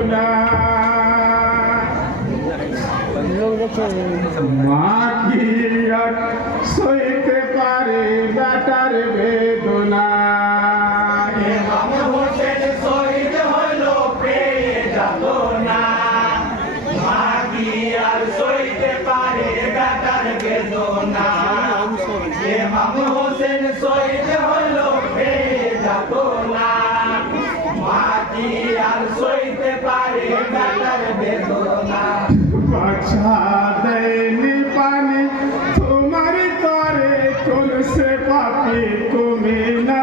বেদনা মা কি আর সইতে পারে বেটার বেদনা ইমাম হোসেন শহীদ হলো পেয়ে যাতনা মা কি আর সইতে পারে বেটার বেদনা ইমাম হোসেন শহীদ হলো পেয়ে যাতনা মা কি আর সইতে পারে বেটার বেদনা বাছা দেয়নি পানি তোমার তরে কোন সে পাপি তুমি না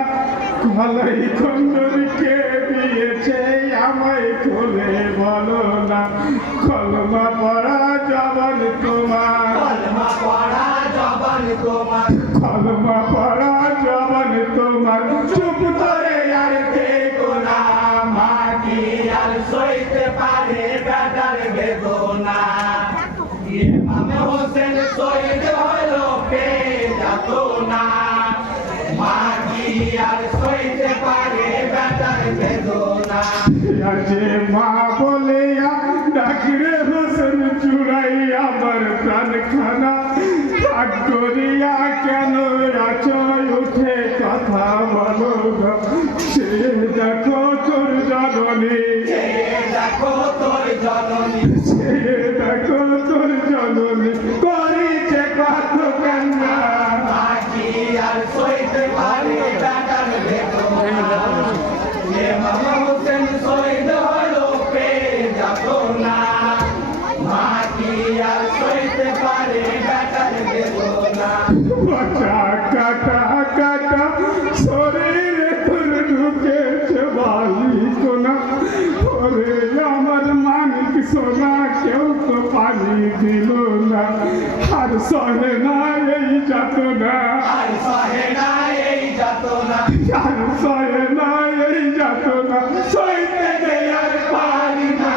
গলাই খন্দরকে দিয়েছে আমায় খুলে বলো না কলমা পড়া জবান তোমার কলমা পড়া জবান তোমার কলমা পড়া জবান তোমার চুপ করে আর কে বেদনা মা কি আর সইতে পারে বেটার বেদনা ইমাম হোসেন শহীদ হলো পেয়ে যাতনা মা কি আর সইতে পারে বেটার বেদনা আছে মা বলে ডাকরে হোসেন চুড়াই আমার প্রাণ খানা ভাগ করিয়া কেন আচয় উঠে কথা বলো গো। সে দেখো তোর জননী দেখো তোর জননী সে দেখো তোর জননী করিছে কত কান্না মা কি আর সইতে পারে বেটার বেদনা ইমাম হোসেন শহীদ হলো পেয়ে যাতনা মা কি আর সইতে পারে বেটার বেদনা বাঁচা কাটা কাটা শরীরে তোর ঢুকেছে বালি কোনা ওরে আমার মানিক সোনা কেউ তো পানি দিল না আর সহে না এই যাতনা আর সহে না এই যাতনা আর সহে না এই যাতনা সইতে দেয়ার পারি না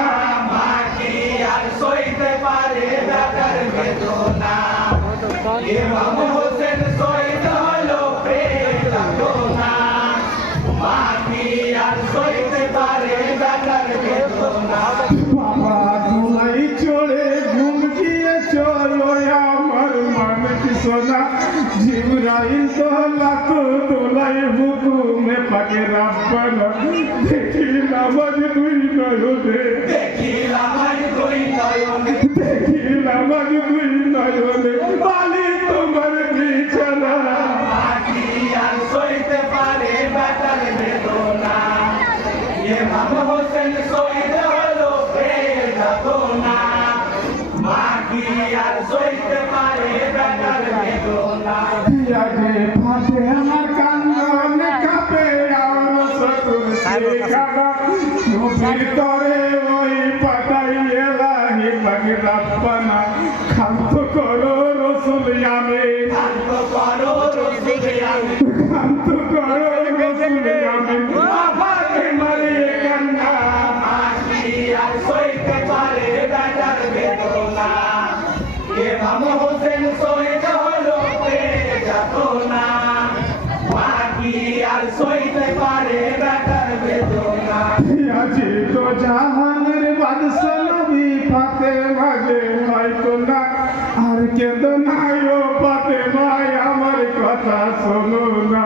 মা কি আর সইতে পারে বেটার বেদনা ইমাম হোসেন শহীদ হলো পেয়ে যাতনা মা কি আর সইতে পারে বেটার বেদনা বাবা ধুলাই চড়ে ঘুম গিয়ে চলো আমার মানিক সোনা জিবরাইল তো লাখো দোলাই হুকুমে পাকে রাব্বানা দেখি নামাজ দুই নয়নে দেখি আমার দুই নয়নে দেখি নামাজ দুই নয়নে বালি তোমার বিছানা মা কি আর সইতে পারে বেটার বেদনা ইমাম হোসেন শহীদ হলো পেয়ে যাতনা মা কি আর সইতে পারে বেটার বেদনা আগে ফাটে আমার কান্দন কাপে আর সতুর শিখানা নবীর তরে ওই পাতাই এলাহি পাকে রাব্বানা খান্ত করো রসুল আমি শান্ত করো রসুল আমি খান্ত করো রসুল আমি বাবাকে মারিয়ে কান্না মা কি আর সইতে পারে বেটার বেদনা ইমাম হোসেন শহীদ হলো পেয়ে যাতনা মা কি আর সইতে পারে বেটার বেদনা আজি তো জাহানের বাদশা নবী ফাতে মাঝে হয়তো না আর কেঁদো নাই ও পাতে ভাই আমার কথা শোনো না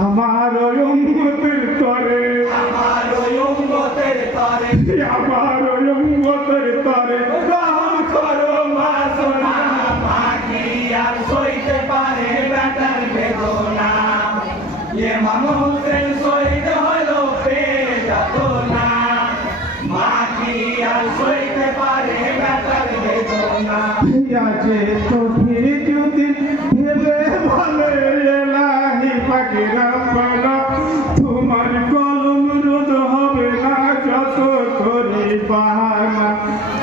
আমার ওই উম্মতের তরে আমার ওই উম্মতের তরে আমার ওই উম্মতের তরে রহম করো মা সোনা মা কি আর সইতে পারে বেটার বেদনা ইমাম হোসেন শহীদ হলো পেয়ে যাতনা মা কি আর সইতে পারে বেটার বেদনা আছে তো ফিরুদ্দিন ভেবে ভালো এলাহি পাকে রাব্বানা তোমার কলম রোদ হবে না যত করি বাহানা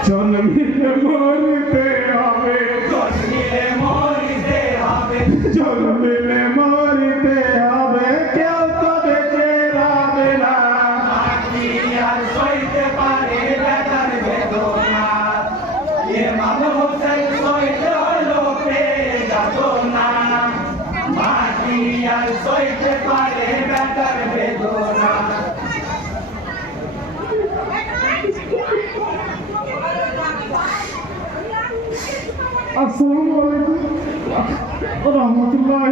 জন্মিলে মরতে হবে জন্মিলে মরিতে হবে জন্মিলে মরতে হবে কেউ তো বেঁচে রবে না মা কি আর সইতে পারে বেটার বেদনা ইমাম হোসেন শহীদ হলো আসসালামু আলাইকুম রহমতুল্লাহ